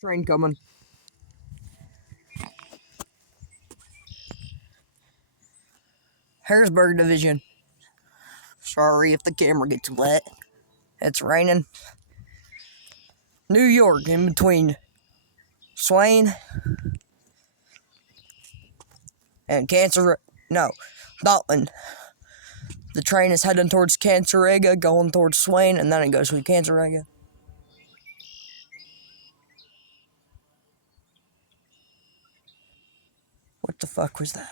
Train coming. Harrisburg Division. Sorry if the camera gets wet. It's raining. New York, in between Swain and Dalton. The train is heading towards Cancerega, going towards Swain, and then it goes through Cancerega. What the fuck was that?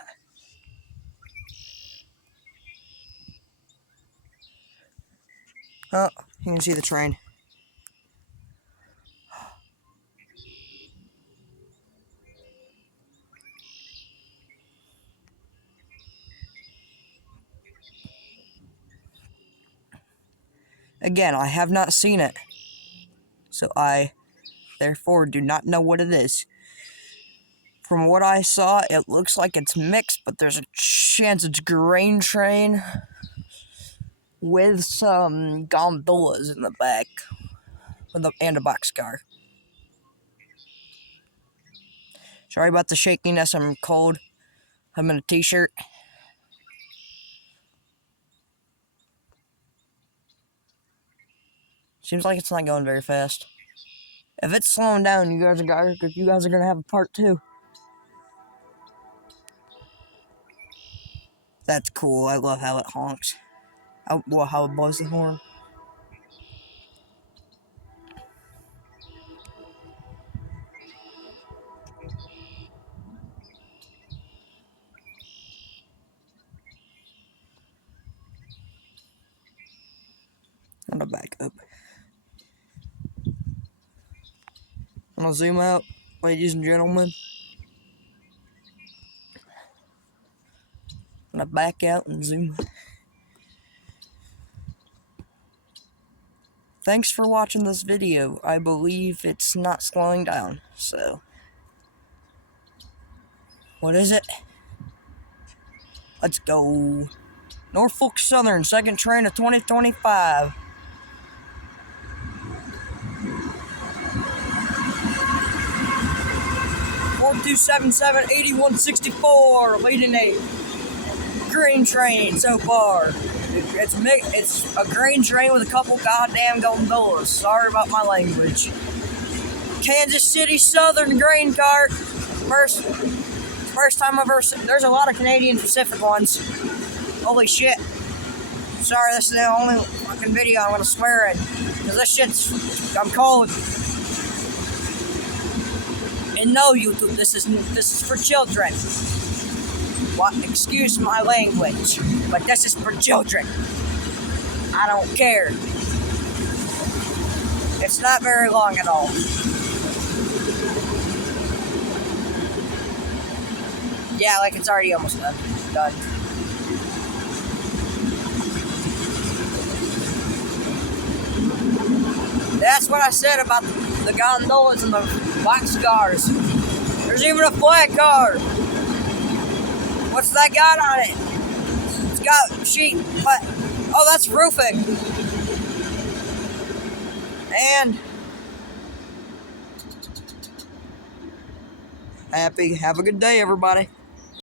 Oh, you can see the train. Again, I have not seen it, so I, therefore, do not know what it is. From what I saw, it looks like it's mixed, but there's a chance it's grain train with some gondolas in the back and a boxcar. Sorry about the shakiness, I'm cold. I'm in a t-shirt. Seems like it's not going very fast. If it's slowing down, you guys are gonna have a part 2. That's cool. I love how it honks. I love how it blows the horn. I'm gonna back up. I'm gonna zoom out, ladies and gentlemen. I'm gonna back out and zoom. Thanks for watching this video. I believe it's not slowing down, so. What is it? Let's go. Norfolk Southern, second train of 2025. (4277-8164), leading a grain train so far. It's a grain train with a couple goddamn gondolas. Sorry about my language. Kansas City Southern grain cart. First time I've ever seen. There's a lot of Canadian Pacific ones. Holy shit. Sorry, this is the only fucking video I'm gonna swear in. Cause this shit's. I'm cold. And no, YouTube, this is for children. What? Excuse my language, but this is for children. I don't care. It's not very long at all. Yeah, like it's already almost done. That's what I said about the gondolas and the boxcars. There's even a flat car. What's that got on it? It's got sheet. What? Oh, that's roofing. And have a good day, everybody.